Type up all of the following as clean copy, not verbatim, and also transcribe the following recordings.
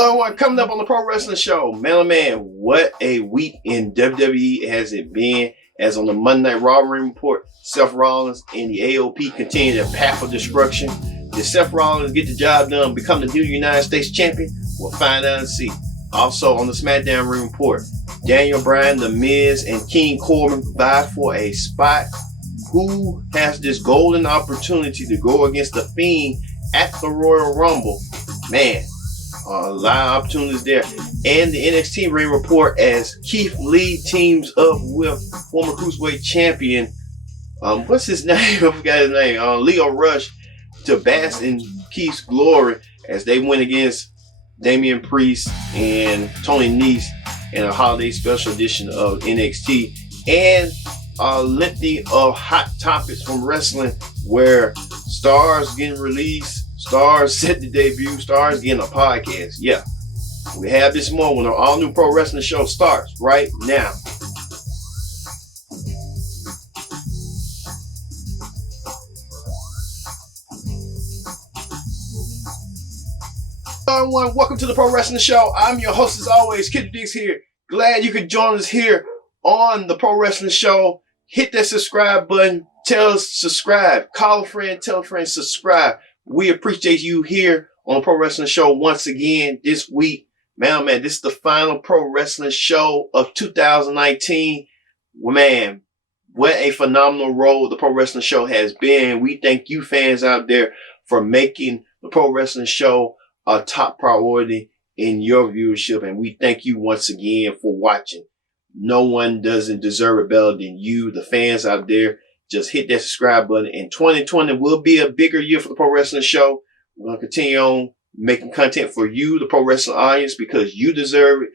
Hello everyone, coming up on the Pro Wrestling Show. Man, oh man, what a week in WWE has it been. As on the Monday Night Raw report, Seth Rollins and the AOP continue their path of destruction. Did Seth Rollins get the job done, become the new United States Champion? We'll find out and see. Also on the SmackDown ring report, Daniel Bryan, The Miz, and King Corbin vie for a spot. Who has this golden opportunity to go against The Fiend at the Royal Rumble? Man, a lot of opportunities there. And the NXT ring report as Keith Lee teams up with former Cruiserweight champion, what's his name? I forgot his name. Leo Rush, to bask in Keith's glory as they went against Damian Priest and Tony Nese in a holiday special edition of NXT. And a litany of hot topics from wrestling where stars getting released, stars set to debut, stars getting a podcast. Yeah, we have this moment when an all-new Pro Wrestling Show starts right now. Hello everyone, welcome to the Pro Wrestling Show. I'm your host as always, Kid Dix here. Glad you could join us here on the Pro Wrestling Show. Hit that subscribe button. Tell us subscribe. Call a friend, tell a friend, subscribe. We appreciate you here on the Pro Wrestling Show once again this week. Man, this is the final Pro Wrestling Show of 2019. Man, what a phenomenal role the Pro Wrestling Show has been. We thank you fans out there for making the Pro Wrestling Show a top priority in your viewership. And we thank you once again for watching. No one doesn't deserve it better than you, the fans out there. Just hit that subscribe button. And 2020 will be a bigger year for the Pro Wrestling Show. We're going to continue on making content for you, the pro wrestling audience, because you deserve it.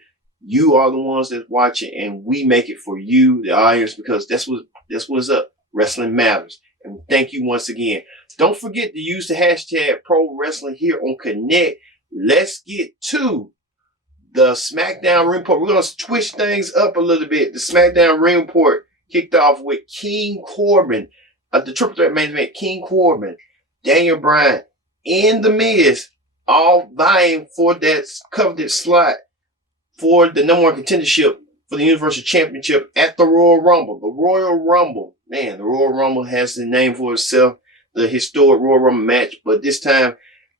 You are the ones that's watching, and we make it for you, the audience, because that's what's up. Wrestling matters. And thank you once again. Don't forget to use the hashtag Pro Wrestling here on Connect. Let's get to the SmackDown ring report. We're going to switch things up a little bit. The SmackDown ring report kicked off with King Corbin, the triple threat main event. King Corbin, Daniel Bryan, and The Miz all vying for that coveted slot for the number one contendership for the Universal Championship at the Royal Rumble. The Royal Rumble. Man, the Royal Rumble has the name for itself. The historic Royal Rumble match. But this time,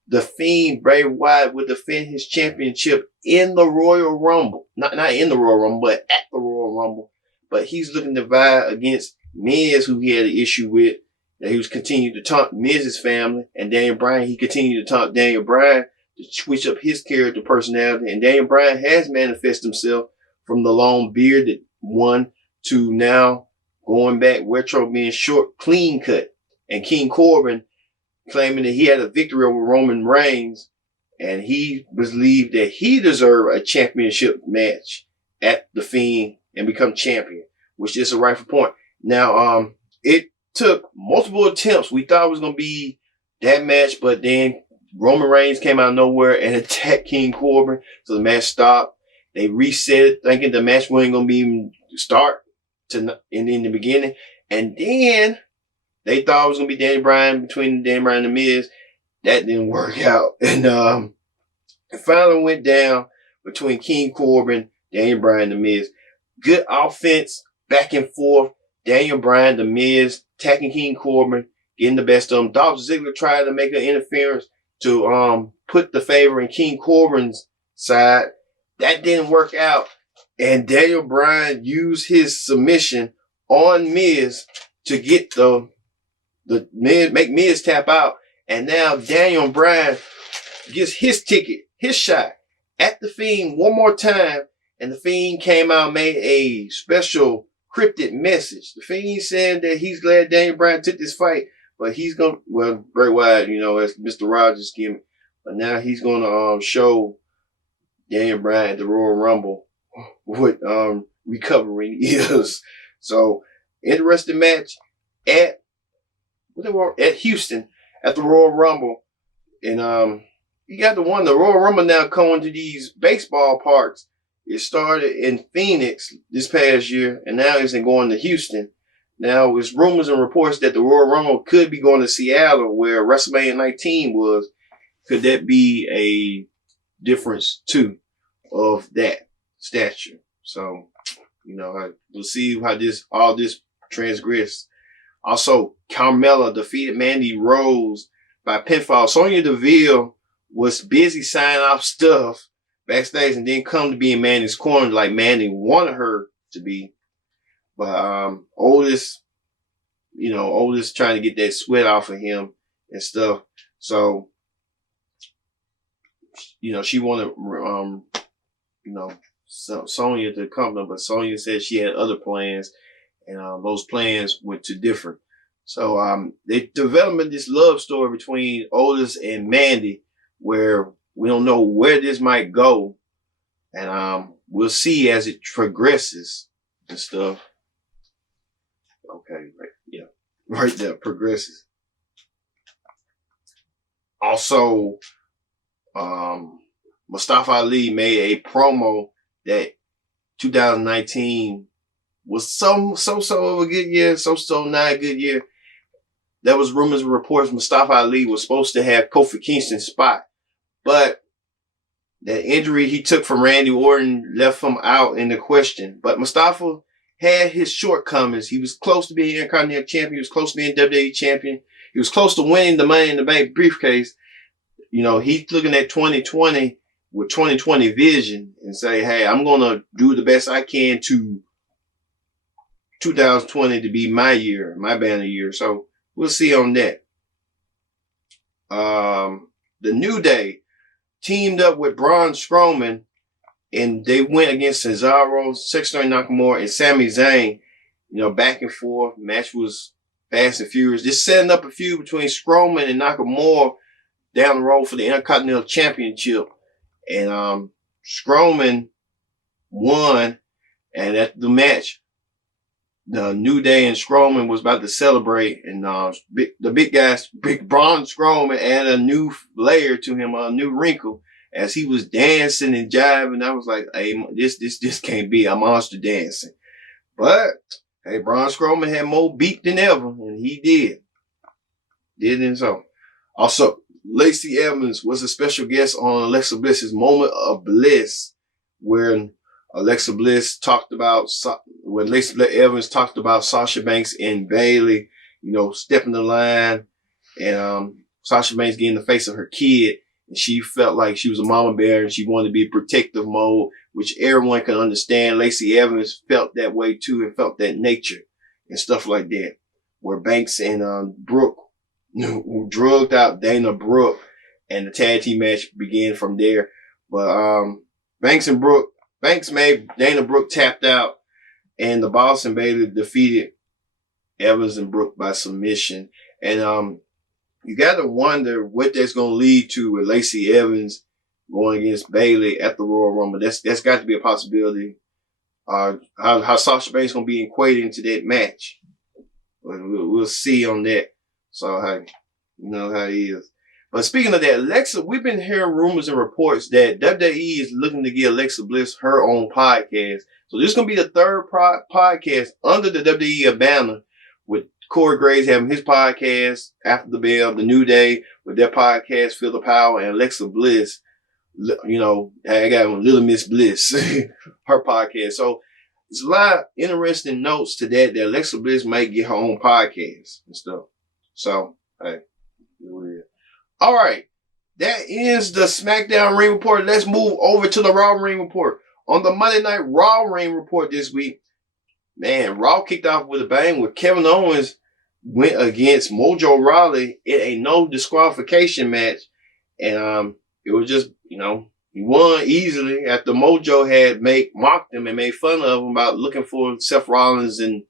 The Fiend, Bray Wyatt, will defend his championship in the Royal Rumble. Not in the Royal Rumble, but at the Royal Rumble. But he's looking to vie against Miz, who he had an issue with. That he was continuing to taunt Miz's family. And Daniel Bryan, he continued to taunt Daniel Bryan to switch up his character personality. And Daniel Bryan has manifested himself from the long bearded one to now going back retro, being short, clean cut. And King Corbin claiming that he had a victory over Roman Reigns, and he believed that he deserved a championship match at The Fiend and become champion, which is a rightful point. Now, it took multiple attempts. We thought it was going to be that match, but then Roman Reigns came out of nowhere and attacked King Corbin, so the match stopped. They reset it, thinking the match wasn't going to be even start in the beginning, and then they thought it was going to be Daniel Bryan, between Daniel Bryan and The Miz. That didn't work out. And it finally went down between King Corbin, Daniel Bryan, and The Miz. Good offense, back and forth. Daniel Bryan, The Miz, attacking King Corbin, getting the best of him. Dolph Ziggler tried to make an interference to put the favor in King Corbin's side. That didn't work out. And Daniel Bryan used his submission on Miz to get make Miz tap out. And now Daniel Bryan gets his ticket, his shot at The Fiend one more time. And The Fiend came out and made a special cryptic message. The Fiend saying that he's glad Daniel Bryan took this fight, but he's going to, Bray Wyatt, as Mr. Rogers gimmick, but now he's going to show Daniel Bryan at the Royal Rumble what recovering is. So, interesting match at Houston at the Royal Rumble. And you got the Royal Rumble now going to these baseball parks. It started in Phoenix this past year, and now it's going to Houston. Now, there's rumors and reports that the Royal Rumble could be going to Seattle, where WrestleMania 19 was. Could that be difference too of that statue. So, we'll see how all this transgress. Also, Carmella defeated Mandy Rose by pinfall. Sonya Deville was busy signing off stuff backstage and didn't come to be in Mandy's corner like Mandy wanted her to be. But Otis trying to get that sweat off of him and stuff. So, she wanted Sonya to come to, but Sonya said she had other plans, and those plans went to different. So they developing this love story between Otis and Mandy, where we don't know where this might go, and we'll see as it progresses and stuff. Okay, right there, progresses. Also, Mustafa Ali made a promo that 2019 was so of a good year, so not a good year. There was rumors and reports Mustafa Ali was supposed to have Kofi Kingston's spot, but that injury he took from Randy Orton left him out in the question. But Mustafa had his shortcomings. He was close to being Intercontinental Champion. He was close to being WWE Champion. He was close to winning the Money in the Bank briefcase. He's looking at 2020 with 2020 vision and say, hey, I'm going to do the best I can to 2020 to be my year, my banner year. So we'll see on that. The New Day teamed up with Braun Strowman, and they went against Cesaro, Sexton Nakamura, and Sami Zayn. Back and forth. Match was fast and furious. Just setting up a feud between Strowman and Nakamura down the road for the Intercontinental Championship. And Strowman won, and at the match, the New Day and Strowman was about to celebrate, and the big Braun Strowman added a new layer to him, a new wrinkle, as he was dancing and jiving. I was like, hey, this can't be a monster dancing. But hey, Braun Strowman had more beat than ever, and he didn't so. Also, Lacey Evans was a special guest on Alexa Bliss's Moment of Bliss, where Alexa Bliss when Lacey Evans talked about Sasha Banks and Bayley, stepping the line, and Sasha Banks getting in the face of her kid, and she felt like she was a mama bear and she wanted to be protective mode, which everyone can understand. Lacey Evans felt that way too and felt that nature and stuff like that, where Banks and Brooke drugged out Dana Brooke, and the tag team match began from there. But Banks made Dana Brooke tapped out, and the Boss and Bayley defeated Evans and Brooke by submission. And you got to wonder what that's going to lead to with Lacey Evans going against Bayley at the Royal Rumble. That's got to be a possibility. How Sasha Banks going to be equated into that match. But we'll see on that. So, how it is. But speaking of that, Alexa, we've been hearing rumors and reports that WWE is looking to give Alexa Bliss her own podcast. So this is going to be the third podcast under the WWE banner, with Corey Graves having his podcast, After the Bell, The New Day with their podcast, Feel the Power, and Alexa Bliss, I got Little Miss Bliss, her podcast. So there's a lot of interesting notes to that Alexa Bliss might get her own podcast and stuff. So, hey, all right. That ends the SmackDown Ring Report. Let's move over to the Raw Ring Report. On the Monday Night Raw Ring Report this week, man, Raw kicked off with a bang with Kevin Owens went against Mojo Rawley in a no disqualification match. And it was just, he won easily after Mojo had mocked him and made fun of him about looking for Seth Rollins and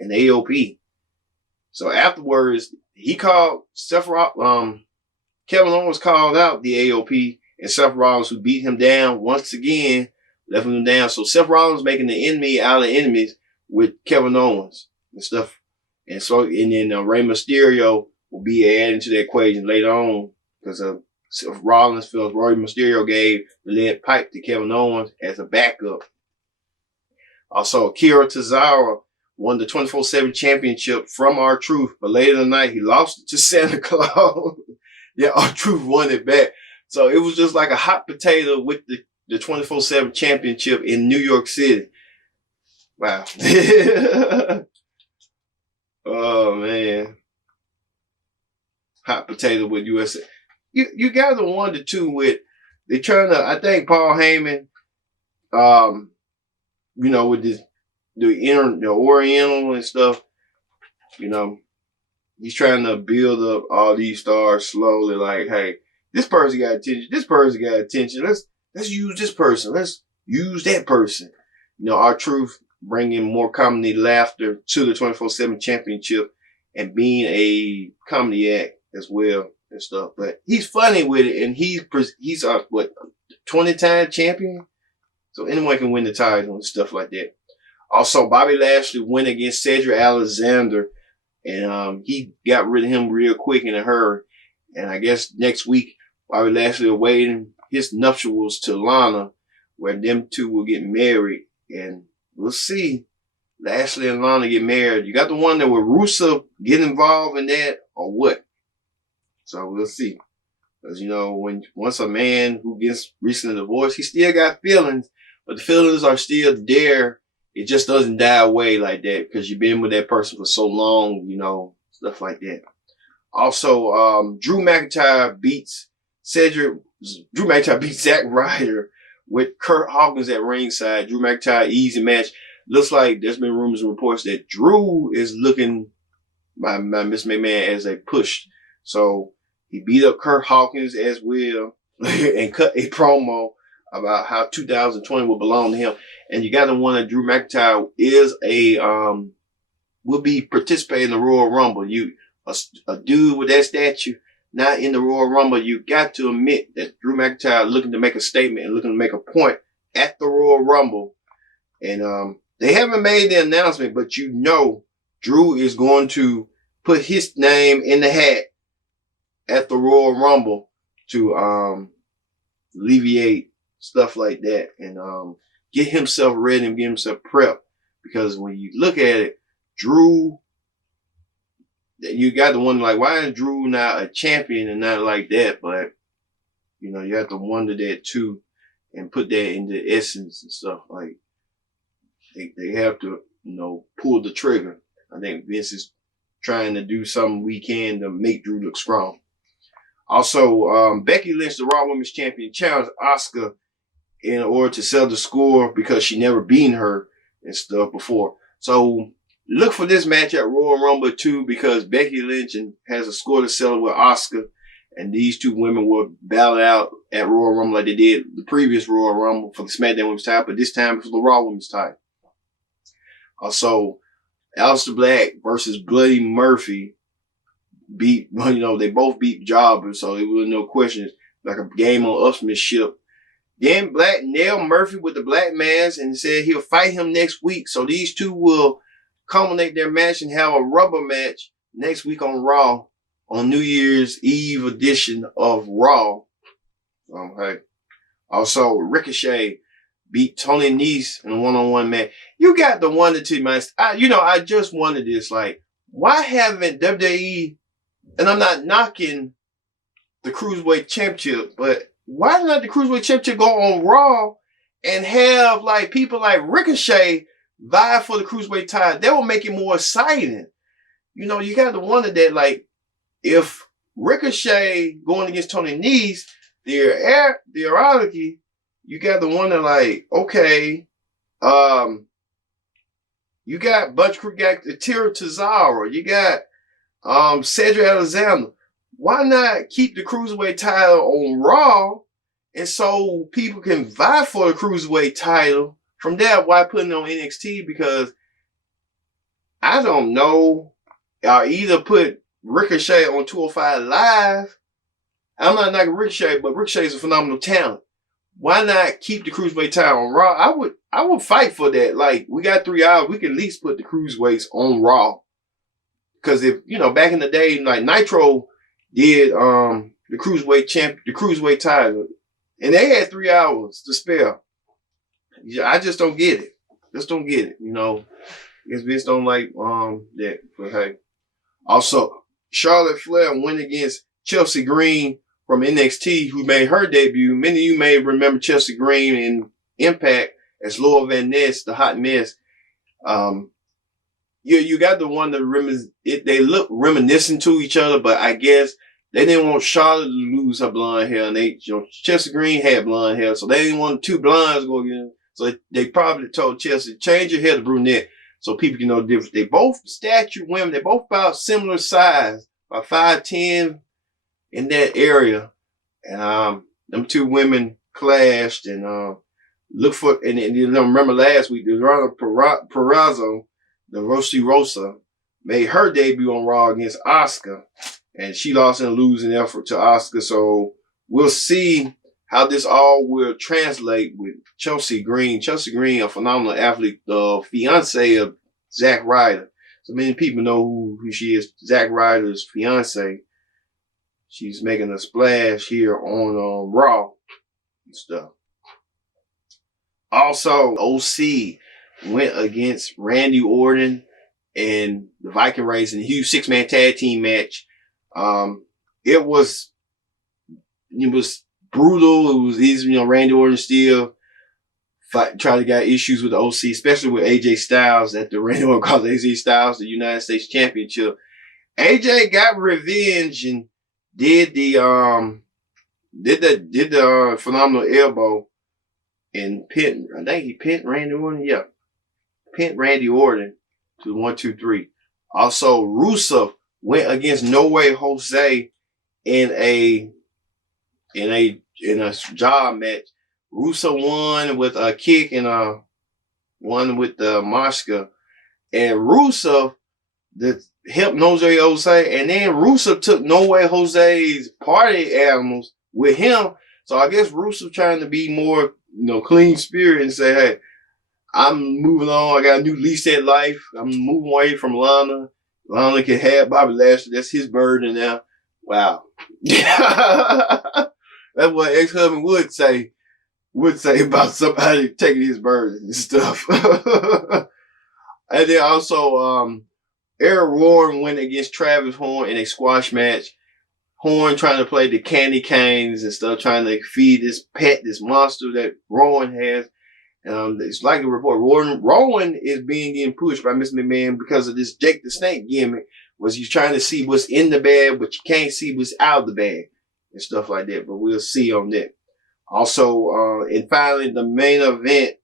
AOP. So afterwards, he called Kevin Owens called out the AOP and Seth Rollins, who beat him down once again, left him down. So Seth Rollins making the enemy out of enemies with Kevin Owens and stuff. And then Rey Mysterio will be added to the equation later on, because Seth Rollins feels Rey Mysterio gave the lead pipe to Kevin Owens as a backup. Also, Akira Tozawa won the 24/7 championship from R-Truth, but later in the night he lost it to Santa Claus. Yeah, R-Truth won it back, So it was just like a hot potato with the 24/7 championship in New York City. Wow. Oh man. Hot potato with USA. You gotta wonder too with they trying to I think Paul Heyman, with the Oriental and stuff, he's trying to build up all these stars slowly, like, hey, this person got attention, this person got attention. Let's use this person. Let's use that person. R-Truth bringing more comedy laughter to the 24/7 championship and being a comedy act as well and stuff. But he's funny with it, and he's 20-time champion. So anyone can win the title and stuff like that. Also, Bobby Lashley went against Cedric Alexander, and he got rid of him real quick in a hurry. And I guess next week, Bobby Lashley awaiting his nuptials to Lana, where them two will get married. And we'll see Lashley and Lana get married. You got the one that will Rusev get involved in that or what? So we'll see. Because, once a man who gets recently divorced, he still got feelings, but the feelings are still there. It just doesn't die away like that because you've been with that person for so long, stuff like that. Also, Drew McIntyre beats Zack Ryder with Kurt Hawkins at ringside. Drew McIntyre, easy match. Looks like there's been rumors and reports that Drew is looking by Miss McMahon as a push. So he beat up Kurt Hawkins as well and cut a promo about how 2020 will belong to him. And you got to wonder, Drew McIntyre is will be participating in the Royal Rumble. A dude with that statue not in the Royal Rumble, you got to admit that Drew McIntyre looking to make a statement and looking to make a point at the Royal Rumble. And they haven't made the announcement, but Drew is going to put his name in the hat at the Royal Rumble to alleviate stuff like that and get himself ready and get himself prepped. Because when you look at it, Drew, you got the one like, why is Drew not a champion and not like that? But, you have to wonder that too and put that into essence and stuff. Like, they have to, pull the trigger. I think Vince is trying to do something we can to make Drew look strong. Also, Becky Lynch, the Raw Women's Champion, challenged Asuka in order to sell the score because she never beaten her and stuff before. So look for this match at Royal Rumble 2 because Becky Lynch has a score to settle with Asuka, and these two women will battle out at Royal Rumble like they did the previous Royal Rumble for the SmackDown Women's title, but this time for the Raw Women's title. Also, Aleister Black versus Bloody Murphy beat, they both beat Jobbers, so there was no questions, like a game on upsmanship. Then Black nailed Murphy with the Black Mass and said he'll fight him next week. So these two will culminate their match and have a rubber match next week on Raw, on New Year's Eve edition of Raw. Okay. Also, Ricochet beat Tony Nese in a one-on-one match. You got to wonder to myself, I just wondered this, like, why haven't WWE, and I'm not knocking the Cruiserweight Championship, but why not the Cruiserweight Championship go on Raw and have like people like Ricochet vie for the Cruiserweight title? That will make it more exciting. You got to wonder that, like, if Ricochet going against Tony Nese, theoretically, you got to wonder, like, okay, you got Butch Crew, got Tira Tazara, you got Cedric Alexander. Why not keep the Cruiserweight title on Raw and so people can vie for the Cruiserweight title? From there, why put it on NXT? Because I don't know. Or either put Ricochet on 205 Live. I'm not knocking Ricochet, but Ricochet is a phenomenal talent. Why not keep the Cruiserweight title on Raw? I would fight for that. Like, we got 3 hours. We can at least put the Cruiserweights on Raw. Because if, back in the day, like Nitro did the Cruiserweight title, and they had 3 hours to spare. I just don't get it. Just don't get it. I guess Vince don't like that. But hey, also Charlotte Flair went against Chelsea Green from NXT who made her debut. Many of you may remember Chelsea Green in Impact as Laura Van Ness, the Hot Mess. You got the one that they look reminiscent to each other, but I guess they didn't want Charlotte to lose her blonde hair, and Chelsea Green had blonde hair, so they didn't want two blondes go again. So they probably told Chelsea, change your hair to brunette so people can know the difference. They both statue women. They both about similar size, about 5'10" in that area. And them two women clashed and look for, and you know, remember last week, the Ronda Purrazzo, the Rosa, made her debut on Raw against Asuka, and she lost in a losing effort to Asuka. So we'll see how this all will translate with Chelsea Green. Chelsea Green, a phenomenal athlete, the fiance of Zack Ryder. So many people know who she is, Zack Ryder's fiance. She's making a splash here on Raw and stuff. Also, OC went against Randy Orton and the Viking Raiders in a huge 6-man tag team match. It was brutal. It was easy. Randy Orton still trying to get issues with the OC, especially with AJ Styles. That the Randy Orton calls AJ Styles the United States Championship. AJ got revenge and did the phenomenal elbow and pinned. I think he pinned Randy Orton. Yeah, pinned Randy Orton to 1, 2, 3. Also, Rusev went against No Way Jose in a job match. Rusev won with a kick and one with the Mosca. And Rusev helped No Way Jose, and then Rusev took No Way Jose's party animals with him. So I guess Rusev trying to be more, clean spirit and say, hey, I'm moving on. I got a new lease at life. I'm moving away from Lana. Lana can have Bobby Lashley. That's his burden now. Wow. That's what ex-husband would say about somebody taking his burden and stuff. And then also, Eric Rowan went against Travis Horn in a squash match. Horn trying to play the candy canes and stuff, trying to feed this pet, this monster that Rowan has. It's like a report. Rowan is getting pushed by Mr. McMahon because of this Jake the Snake gimmick. Was he's trying to see what's in the bag, but you can't see what's out of the bag and stuff like that. But we'll see on that. Also, and finally, the main event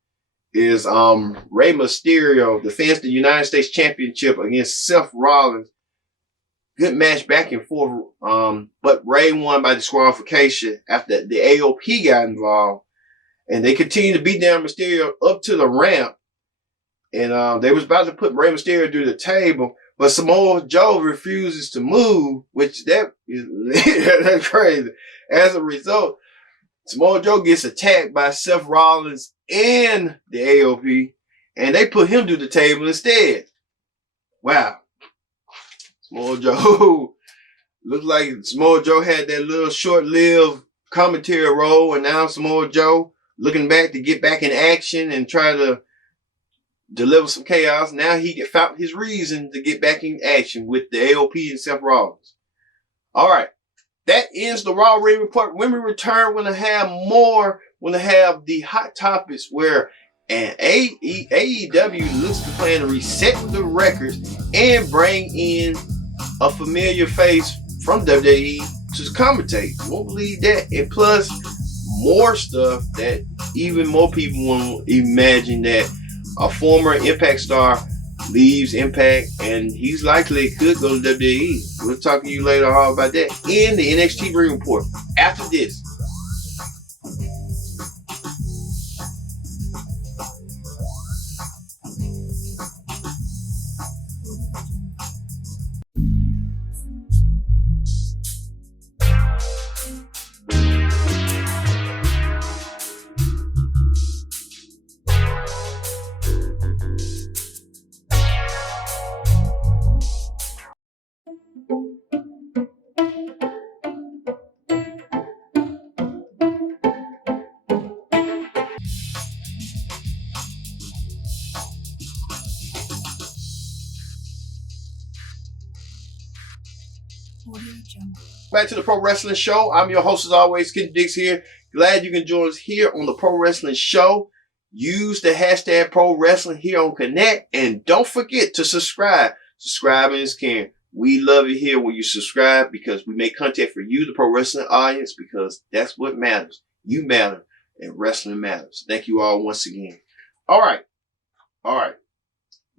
is Rey Mysterio defends the United States Championship against Seth Rollins. Good match back and forth. But Rey won by disqualification after the AOP got involved. And they continued to beat down Mysterio up to the ramp. And they was about to put Rey Mysterio through the table. But Samoa Joe refuses to move, which that's crazy. As a result, Samoa Joe gets attacked by Seth Rollins and the AOP. And they put him through the table instead. Wow. Samoa Joe. Looks like Samoa Joe had that little short-lived commentary role. And now Samoa Joe looking back to get back in action and try to deliver some chaos. Now he found his reason to get back in action with the AOP and Seth Rollins. All right. That ends the Raw Rating Report. When we return, we're going to have more. We're going to have the hot topics where AEW looks to plan to reset the records and bring in a familiar face from WWE to commentate. Won't believe that. And plus, more stuff that even more people won't imagine, that a former Impact star leaves Impact and he's likely could go to WWE. We'll talk to you later all about that in the NXT Ring Report after this. back to the Pro Wrestling Show. I'm your host as always, Kenny Diggs here. Glad you can join us here on the Pro Wrestling Show. Use the hashtag Pro Wrestling here on Connect, and don't forget to subscribe. Subscribing is caring. We love it here when you subscribe because we make content for you, the pro wrestling audience, because that's what matters. You matter, and wrestling matters. Thank you all once again. All right.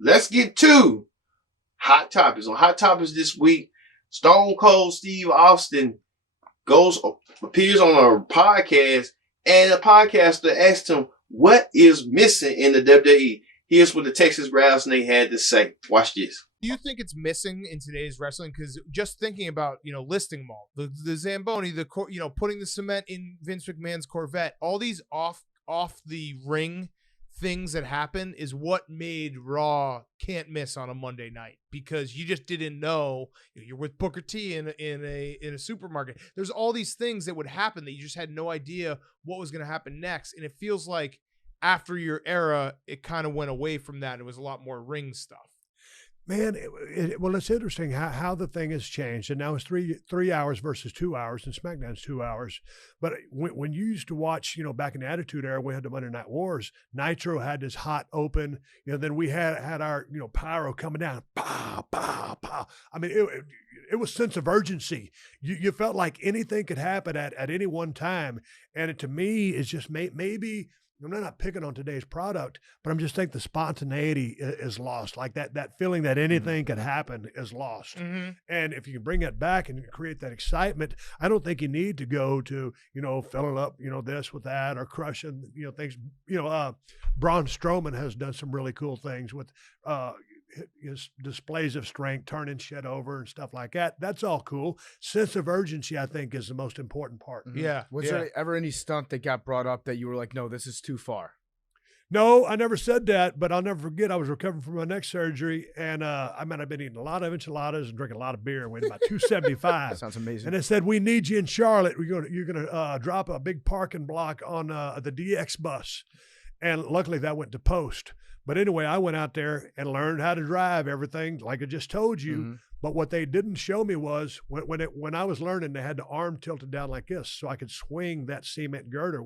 Let's get to Hot Topics. On Hot Topics this week, Stone Cold Steve Austin appears on a podcast, and the podcaster asked him what is missing in the WWE. Here's what the Texas Rattlesnake had to say. Watch this. Do you think it's missing in today's wrestling? Because just thinking about, listing them all, the Zamboni, putting the cement in Vince McMahon's Corvette, all these off the ring things that happen is what made Raw can't miss on a Monday night, because you just didn't know. You're with Booker T in a supermarket. There's all these things that would happen that you just had no idea what was going to happen next, and it feels like after your era, it kind of went away from that. It was a lot more ring stuff. Man, well, it's interesting how the thing has changed, and now it's three hours versus 2 hours, and SmackDown's 2 hours. But when you used to watch, back in the Attitude Era, we had the Monday Night Wars. Nitro had this hot open, then we had our pyro coming down, pow, pow, pow. I mean, it was sense of urgency. You felt like anything could happen at any one time, and it, to me, is just maybe. I'm not picking on today's product, but I'm just thinking the spontaneity is lost. Like that feeling that anything could happen is lost. Mm-hmm. And if you can bring that back and create that excitement, I don't think you need to go to, filling up, this with that or crushing, things. Braun Strowman has done some really cool things with his displays of strength, turning shit over and stuff like that. That's all cool. Sense of urgency, I think, is the most important part. Mm-hmm. Yeah. Was there ever any stunt that got brought up that you were like, no, this is too far? No, I never said that, but I'll never forget I was recovering from my neck surgery, and I've been eating a lot of enchiladas and drinking a lot of beer, and weighed about 275. Sounds amazing. And they said, we need you in Charlotte. You're gonna drop a big parking block on the DX bus. And luckily that went to post. But anyway, I went out there and learned how to drive everything like I just told you. Mm-hmm. But what they didn't show me was when I was learning, they had the arm tilted down like this so I could swing that cement girder.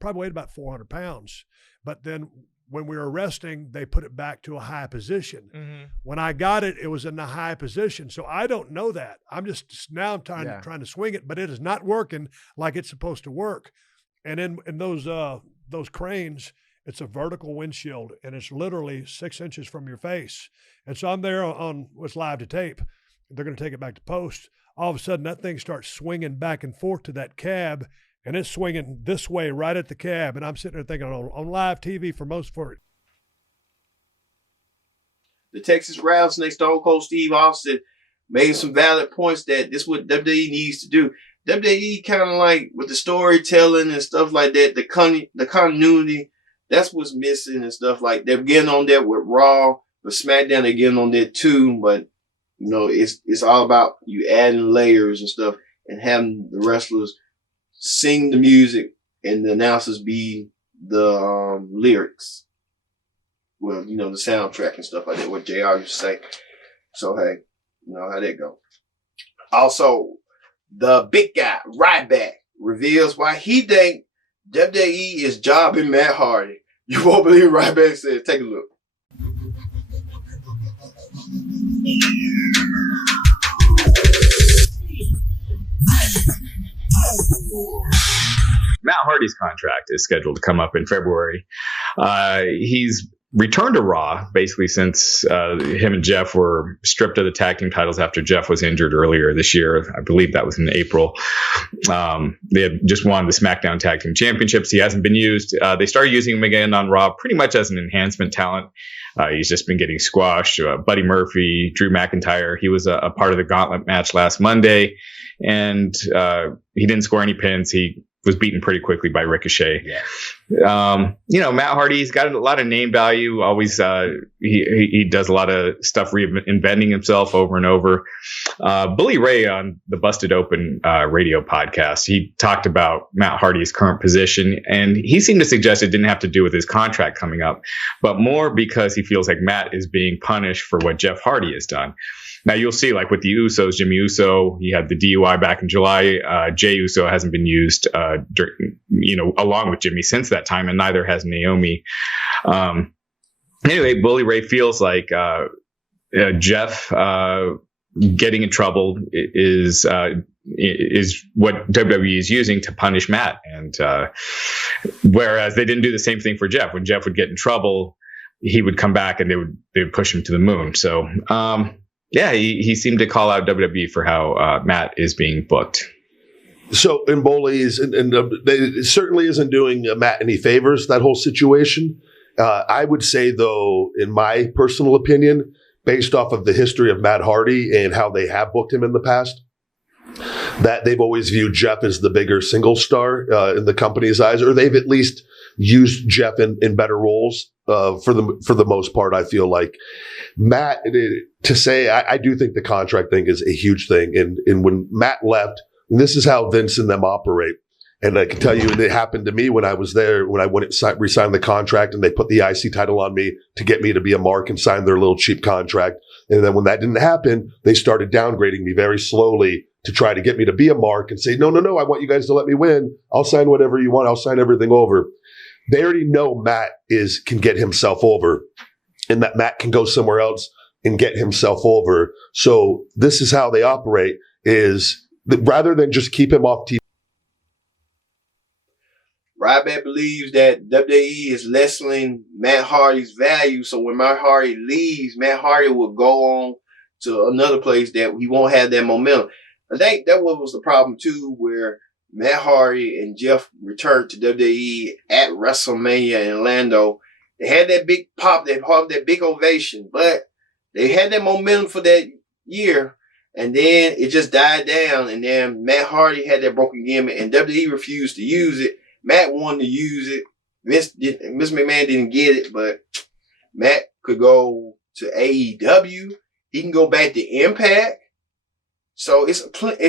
Probably weighed about 400 pounds. But then when we were resting, they put it back to a high position. Mm-hmm. When I got it, it was in the high position. So I don't know that. I'm trying to swing it, but it is not working like it's supposed to work. And in those cranes, it's a vertical windshield, and it's literally 6 inches from your face. And so I'm there on what's live to tape. They're going to take it back to post. All of a sudden, that thing starts swinging back and forth to that cab, and it's swinging this way right at the cab. And I'm sitting there thinking on live TV for it. The Texas Rattlesnake, Stone Cold Steve Austin, made some valid points that this is what WWE needs to do. WWE kind of like with the storytelling and stuff like that, the continuity. That's what's missing and stuff like they're getting on there with Raw, but SmackDown they're getting on there too. But it's all about you adding layers and stuff and having the wrestlers sing the music and the announcers be the lyrics. Well, the soundtrack and stuff like that. What JR used to say. So hey, how that go. Also, the big guy Ryback reveals why he think WWE is jobbing Matt Hardy. You won't believe Ryback said. Take a look. Matt Hardy's contract is scheduled to come up in February. He's returned to Raw basically since him and Jeff were stripped of the tag team titles after Jeff was injured earlier this year. I believe that was in April. They had just won the SmackDown Tag Team Championships. He hasn't been used. They started using him again on Raw pretty much as an enhancement talent. He's just been getting squashed. Buddy Murphy, Drew McIntyre. He was a part of the gauntlet match last Monday, and he didn't score any pins. He was beaten pretty quickly by Ricochet. Yeah. Matt Hardy's got a lot of name value. Always, he does a lot of stuff reinventing himself over and over. Bully Ray on the Busted Open radio podcast, he talked about Matt Hardy's current position, and he seemed to suggest it didn't have to do with his contract coming up, but more because he feels like Matt is being punished for what Jeff Hardy has done. Now you'll see, like with the Usos, Jimmy Uso, he had the DUI back in July. Jay Uso hasn't been used, along with Jimmy since that time, and neither has Naomi. Anyway, Bully Ray feels like Jeff getting in trouble is what WWE is using to punish Matt, and whereas they didn't do the same thing for Jeff. When Jeff would get in trouble, he would come back and they would push him to the moon. So he seemed to call out WWE for how Matt is being booked. So in Bullies, and it certainly isn't doing Matt any favors, that whole situation. I would say, though, in my personal opinion, based off of the history of Matt Hardy and how they have booked him in the past, that they've always viewed Jeff as the bigger single star in the company's eyes, or they've at least used Jeff in better roles for the most part. I feel like Matt, to say, I do think the contract thing is a huge thing. And when Matt left, and this is how Vince and them operate. And I can tell you, it happened to me when I was there, when I went and re-signed the contract, and they put the IC title on me to get me to be a mark and sign their little cheap contract. And then when that didn't happen, they started downgrading me very slowly to try to get me to be a mark and say, no, I want you guys to let me win. I'll sign whatever you want. I'll sign everything over. They already know Matt can get himself over, and that Matt can go somewhere else and get himself over. So this is how they operate, is that rather than just keep him off TV. Ryback believes that WWE is lessening Matt Hardy's value. So when Matt Hardy leaves, Matt Hardy will go on to another place that he won't have that momentum. I think that was the problem too, where Matt Hardy and Jeff returned to WWE at WrestleMania in Orlando. They had that big pop, they had that big ovation, but they had that momentum for that year, and then it just died down. And then Matt Hardy had that broken gimmick, and WWE refused to use it. Matt wanted to use it. Vince McMahon didn't get it, but Matt could go to AEW. He can go back to Impact. So it's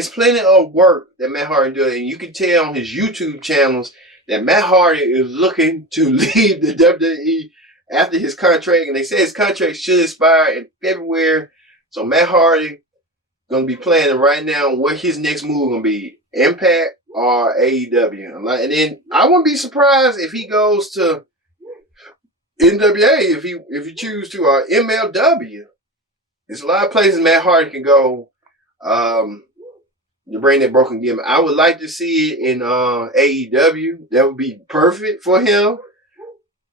plenty of work that Matt Hardy does, and you can tell on his YouTube channels that Matt Hardy is looking to leave the WWE after his contract, and they say his contract should expire in February. So Matt Hardy gonna be planning right now what his next move gonna be, Impact or AEW. And then I wouldn't be surprised if he goes to NWA if he choose to, or MLW. There's a lot of places Matt Hardy can go to bring that broken gimmick. I would like to see it in AEW. That would be perfect for him.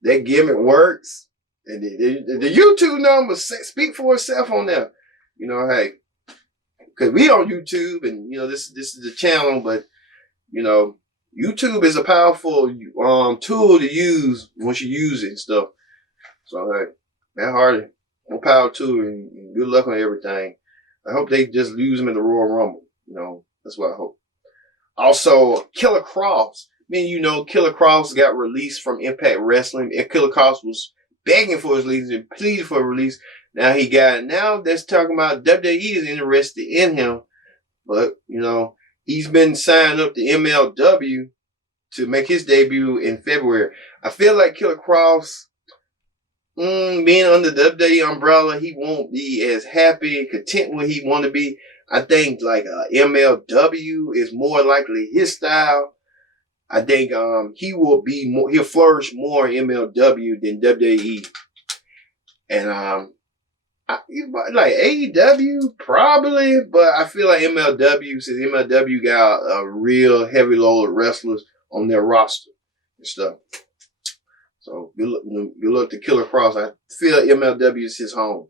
That gimmick works, and the YouTube numbers speak for itself on there. Hey, because we on YouTube, and this is the channel, but YouTube is a powerful tool to use once you use it and stuff. So hey, Matt Hardy, more power to it, and good luck on everything. I hope they just lose him in the Royal Rumble. That's what I hope. Also, Killer Kross. Killer Kross got released from Impact Wrestling, and Killer Kross was begging for his release and pleaded for a release. Now he got it. Now that's talking about WWE is interested in him, but he's been signed up to MLW to make his debut in February. I feel like Killer Kross, being under the WWE umbrella, he won't be as happy, content where he want to be. I think MLW is more likely his style. I think he'll flourish more in MLW than WWE. And like AEW probably, but I feel like MLW, since MLW got a real heavy load of wrestlers on their roster and stuff. So good luck to Killer Kross. I feel MLW is his home.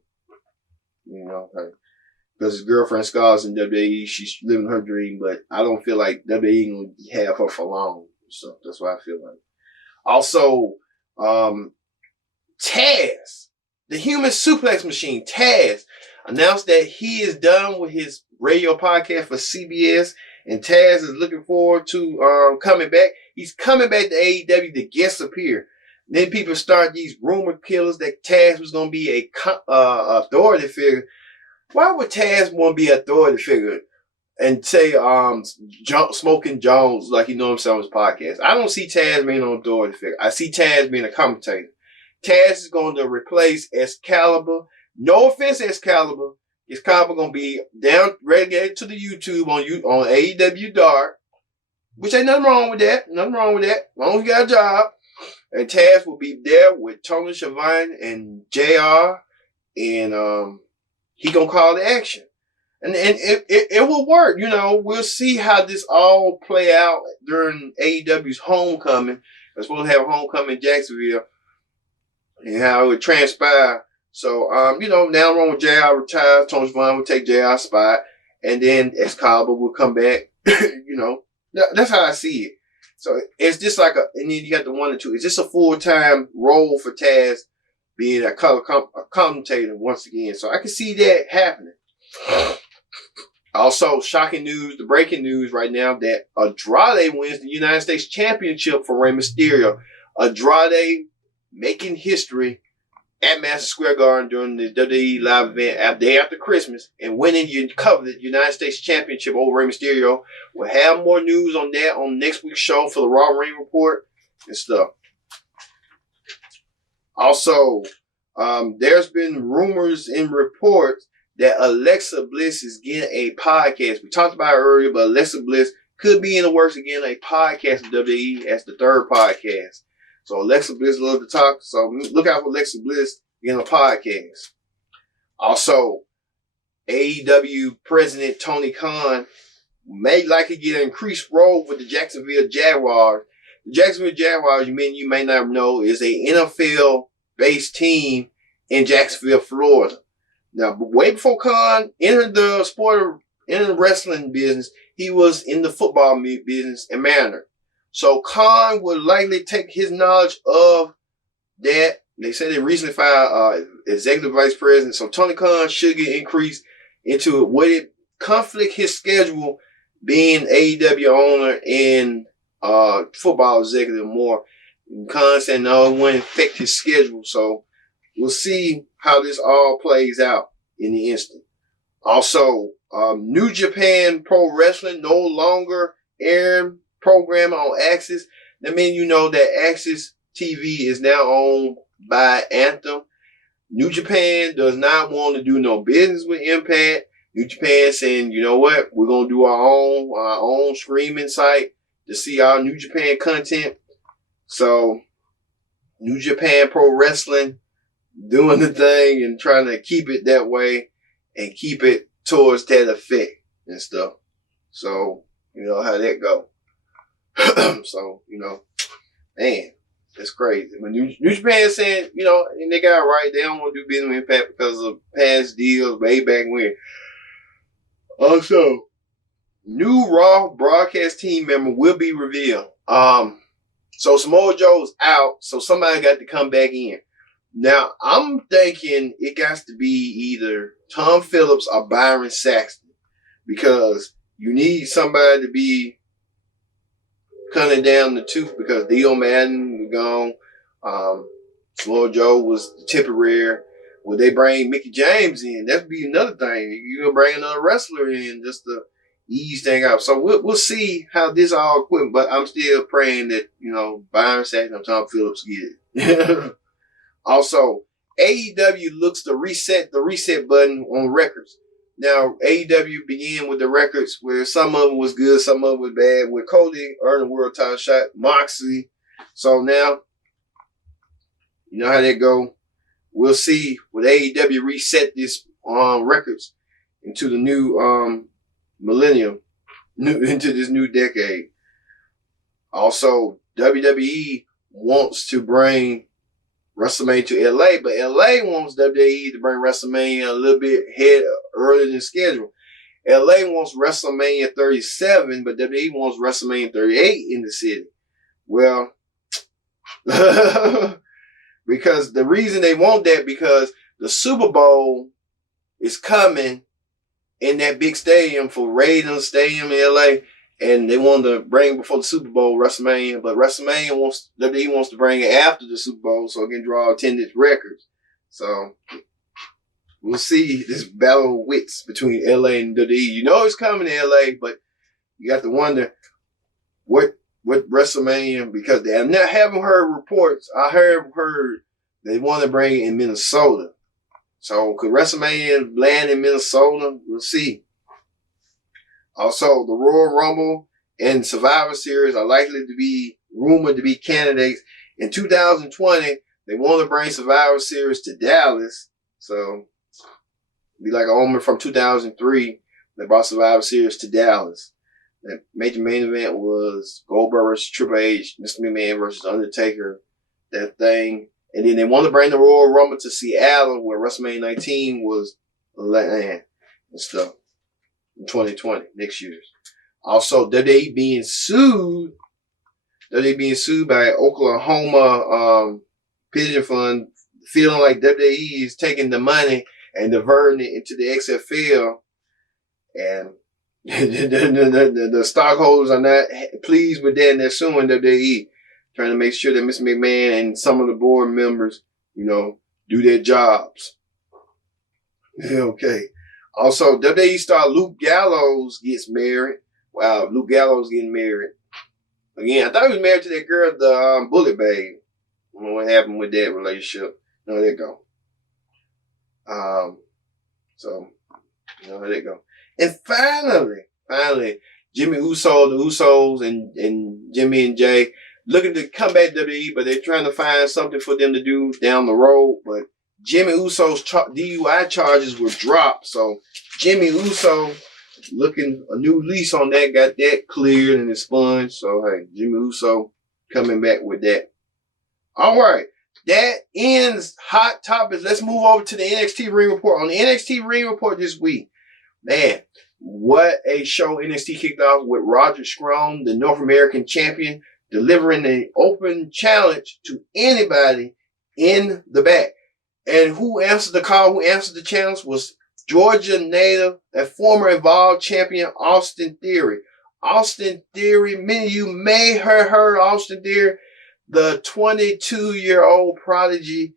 Because his girlfriend Scar's in WWE, she's living her dream, but I don't feel like WWE gonna have her for long. So that's what I feel like. Also, Taz, the Human Suplex Machine, Taz, announced that he is done with his radio podcast for CBS, and Taz is looking forward to coming back. He's coming back to AEW to guest appear. Then people start these rumor killers that Taz was going to be a authority figure. Why would Taz want to be an authority figure and say Smoking Jones, like on his podcast? I don't see Taz being an authority figure. I see Taz being a commentator. Taz is going to replace Excalibur. No offense, Excalibur. It's probably gonna be down relegated to the YouTube on AEW Dark, which ain't nothing wrong with that. Nothing wrong with that. As long as you got a job. And Taz will be there with Tony Schiavone and JR, and he gonna call the action. And it will work. You know, we'll see how this all play out during AEW's homecoming. We're supposed to have a homecoming in Jacksonville, and how it would transpire. So, you know, now wrong with JR retires, Tony Schiavone will take JR's spot, and then Excalibur will come back. You know, that's how I see it. So it's just like and then you got the 1 and 2. It's just a full-time role for Taz being a color commentator once again. So I can see that happening. Also, shocking news, the breaking news right now that Andrade wins the United States Championship for Rey Mysterio. Andrade making history at Madison Square Garden during the WWE live event day after Christmas and winning your coveted United States Championship over Rey Mysterio. We'll have more news on that on next week's show for the Raw Ring Report and stuff. Also, there's been rumors and reports that Alexa Bliss is getting a podcast. We talked about it earlier, but Alexa Bliss could be in the works again, a podcast with WWE as the 3rd podcast. So Alexa Bliss loves to talk. So look out for Alexa Bliss in a podcast. Also, AEW President Tony Khan may likely get an increased role with the Jacksonville Jaguars. The Jacksonville Jaguars, you may not know, is a NFL-based team in Jacksonville, Florida. Now, way before Khan entered the wrestling business, he was in the football business and manner. So Khan would likely take his knowledge of that. They said they recently fired executive vice president. So Tony Khan should get increased into it. Would it conflict his schedule being AEW owner and football executive more? And Khan said no, it wouldn't affect his schedule. So we'll see how this all plays out in the instant. Also, New Japan Pro Wrestling no longer airing program on Axis. That means you know that Axis TV is now owned by Anthem. New Japan does not want to do no business with Impact. New Japan saying, you know what, we're gonna do our own streaming site to see our New Japan content. So New Japan Pro Wrestling doing the thing and trying to keep it that way and keep it towards that effect and stuff. So you know how that go. So, you know, man, that's crazy. When New Japan is saying, you know, and they got it right, they don't want to do business with Impact because of past deals way back when. Also, new Raw broadcast team member will be revealed. So Samoa Joe's out, so somebody got to come back in. Now, I'm thinking it got to be either Tom Phillips or Byron Saxton because you need somebody to be cutting down the tooth because Dio Madden was gone. Samoa Joe was temporary. Would they bring Mickey James in? That'd be another thing. You're going to bring another wrestler in just to ease things out. So we'll see how this all equipped, but I'm still praying that, you know, Byron Saxton and Tom Phillips get it. Also, AEW looks to reset the reset button on records. Now, AEW began with the records where some of them was good, some of them was bad. With Cody earned a world title shot, Moxley. So now, you know how that go. We'll see with AEW reset this records into the new millennium, into this new decade. Also, WWE wants to bring WrestleMania to LA, but LA wants WWE to bring WrestleMania a little bit earlier than scheduled. LA wants WrestleMania 37, but WWE wants WrestleMania 38 in the city. Well, because the reason they want that because the Super Bowl is coming in that big stadium for Raiders Stadium in LA, and they want to bring before the Super Bowl WrestleMania, but WWE wants to bring it after the Super Bowl so it can draw attendance records. So we'll see this battle of wits between LA and WWE. You know it's coming to LA, but you got to wonder what WrestleMania, because I haven't heard reports. I heard they want to bring it in Minnesota. So could WrestleMania land in Minnesota? We'll see. Also, the Royal Rumble and Survivor Series are likely to be rumored to be candidates. In 2020, they want to bring Survivor Series to Dallas. So, be like an omen from 2003. They brought Survivor Series to Dallas. The major main event was Goldberg versus Triple H, Mr. McMahon versus Undertaker, that thing. And then they want to bring the Royal Rumble to Seattle, where WrestleMania 19 was land and stuff in 2020, next year. Also, WWE being sued by Oklahoma Pigeon Fund, feeling like WWE is taking the money and diverting it into the XFL, and the stockholders are not pleased with that, and they're suing WWE, trying to make sure that Mr. McMahon and some of the board members, do their jobs. Okay. Also, WWE star Luke Gallows gets married. Wow, Luke Gallows getting married. Again, I thought he was married to that girl, the Bullet Babe. I don't know what happened with that relationship. No, there you go. There you go. And finally, Jimmy Uso, the Usos, and Jimmy and Jay looking to come back to WWE, but they're trying to find something for them to do down the road. But Jimmy Uso's DUI charges were dropped, so Jimmy Uso looking a new lease on that, got that cleared and expunged. So hey, Jimmy Uso coming back with that. All right, that ends Hot Topics. Let's move over to the NXT Ring Report. On the NXT Ring Report this week, man, what a show NXT kicked off with Roderick Strong, the North American champion, delivering an open challenge to anybody in the back. And who answered the call, who answered the challenge was Georgia native and former Evolve champion Austin Theory. Austin Theory, many of you may have heard Austin Theory, the 22-year-old prodigy.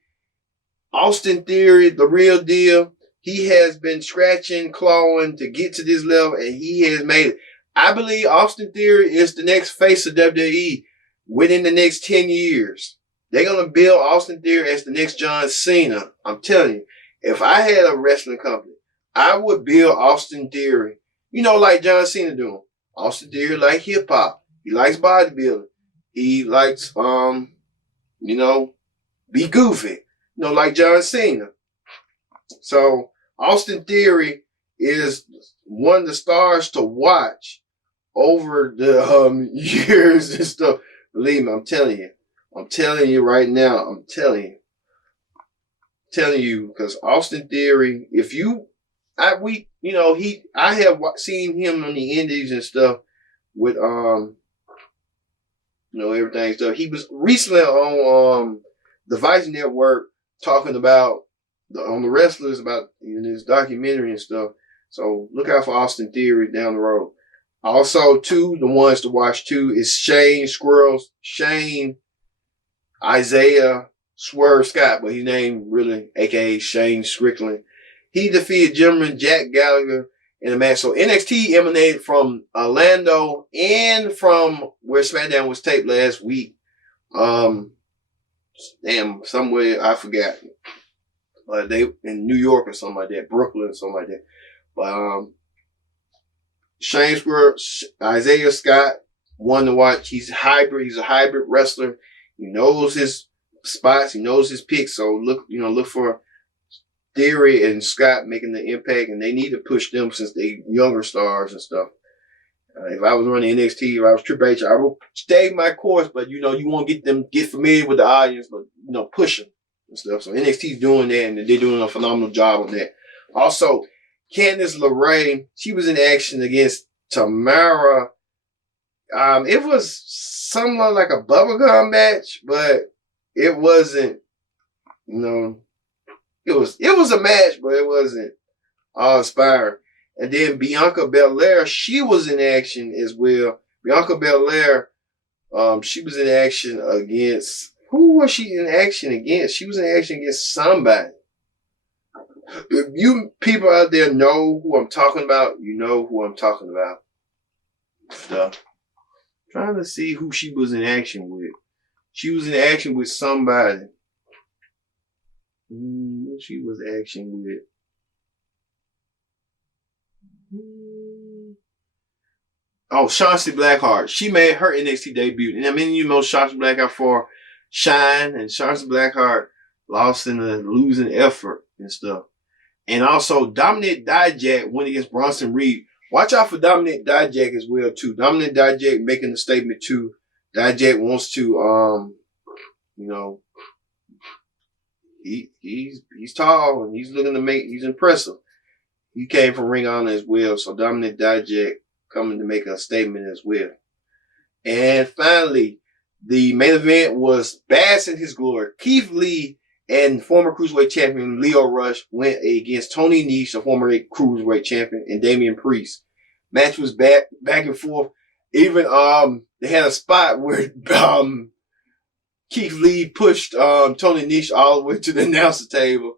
Austin Theory, the real deal. He has been scratching, clawing to get to this level, and he has made it. I believe Austin Theory is the next face of WWE within the next 10 years. They're going to build Austin Theory as the next John Cena. I'm telling you, if I had a wrestling company, I would build Austin Theory, like John Cena doing. Austin Theory like hip-hop. He likes bodybuilding. He likes, be goofy, like John Cena. So Austin Theory is one of the stars to watch over the years and stuff. Believe me, I'm telling you. I'm telling you right now. I'm telling you, because Austin Theory, I have seen him on the indies and stuff with everything stuff. He was recently on the Vice Network talking about on the wrestlers about his documentary and stuff. So look out for Austin Theory down the road. Also, the ones to watch too is Shane Isaiah Swerve Scott, but his name really, aka Shane Strickland. He defeated Gentleman Jack Gallagher in a match. So NXT emanated from Orlando and from where SmackDown was taped last week. Somewhere I forgot. They in New York or something like that, Brooklyn or something like that. But Shane Swerve, Isaiah Scott, one to watch. He's hybrid. He's a hybrid wrestler. He knows his spots. He knows his picks. So look for Theory and Scott making the impact, and they need to push them since they younger stars and stuff. If I was running NXT, if I was Triple H, I would stay my course, but you want to get familiar with the audience, but push them and stuff. So NXT's doing that, and they're doing a phenomenal job on that. Also, Candice LeRae, she was in action against Tamara. It was something like a bubblegum match, but it wasn't, it was a match, but it wasn't awe-inspiring. And then Bianca Belair, she was in action as well. Bianca Belair, she was in action against, who was she in action against? She was in action against somebody. If you people out there know who I'm talking about, you know who I'm talking about. Stuff. Trying to see who she was in action with. She was in action with somebody. who she was action with. Oh, Chauncey Blackheart. She made her NXT debut. And I mean, you know Chauncey Blackheart for Shine, and Chauncey Blackheart lost in a losing effort and stuff. And also, Dominic Dijak went against Bronson Reed. Watch out for Dominic Dijak as well, too. Dominic Dijak making a statement, too. Dijak wants to, you know, he's tall and he's looking to he's impressive. He came from Ring of Honor as well. So Dominic Dijak coming to make a statement as well. And finally, the main event was Bass in his glory. Keith Lee and former Cruiserweight champion Leo Rush went against Tony Nese, the former Cruiserweight champion, and Damian Priest. Match was back and forth. Even they had a spot where Keith Lee pushed Tony Nese all the way to the announcer table.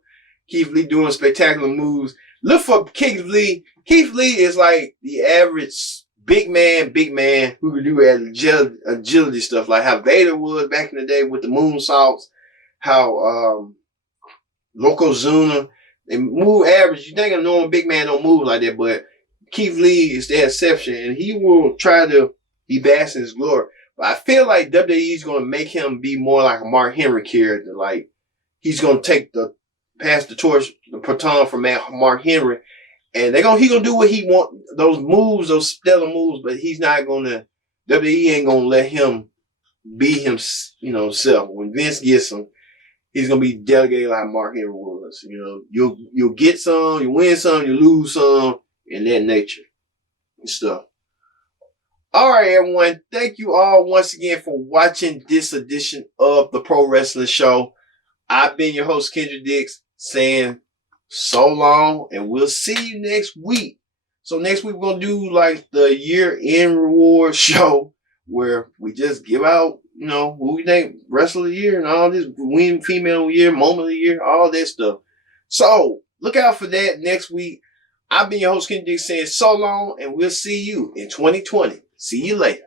Keith Lee doing spectacular moves. Look for Keith Lee. Keith Lee is like the average big man who could do agility stuff, like how Vader was back in the day with the moonsaults, how Yokozuna, they move average. You think a normal big man don't move like that, but Keith Lee is the exception, and he will try to be bask in his glory. But I feel like WWE is going to make him be more like a Mark Henry character. Like, he's going to pass the torch, the baton from Mark Henry, and he gonna do what he want, those moves, those stellar moves. But he's not gonna. WWE ain't gonna let him be himself. When Vince gets him, he's gonna be delegated like Mark Henry was. You'll get some, you win some, you lose some, in that nature and stuff. All right, everyone. Thank you all once again for watching this edition of the Pro Wrestling Show. I've been your host, Kendra Dix, saying so long, and we'll see you next week. So next week, we're going to do like the year-end reward show where we just give out, who we think wrestler of the year and all this, win female of the year, moment of the year, all that stuff. So look out for that next week. I've been your host, Kendra Dix, saying so long, and we'll see you in 2020. See you later.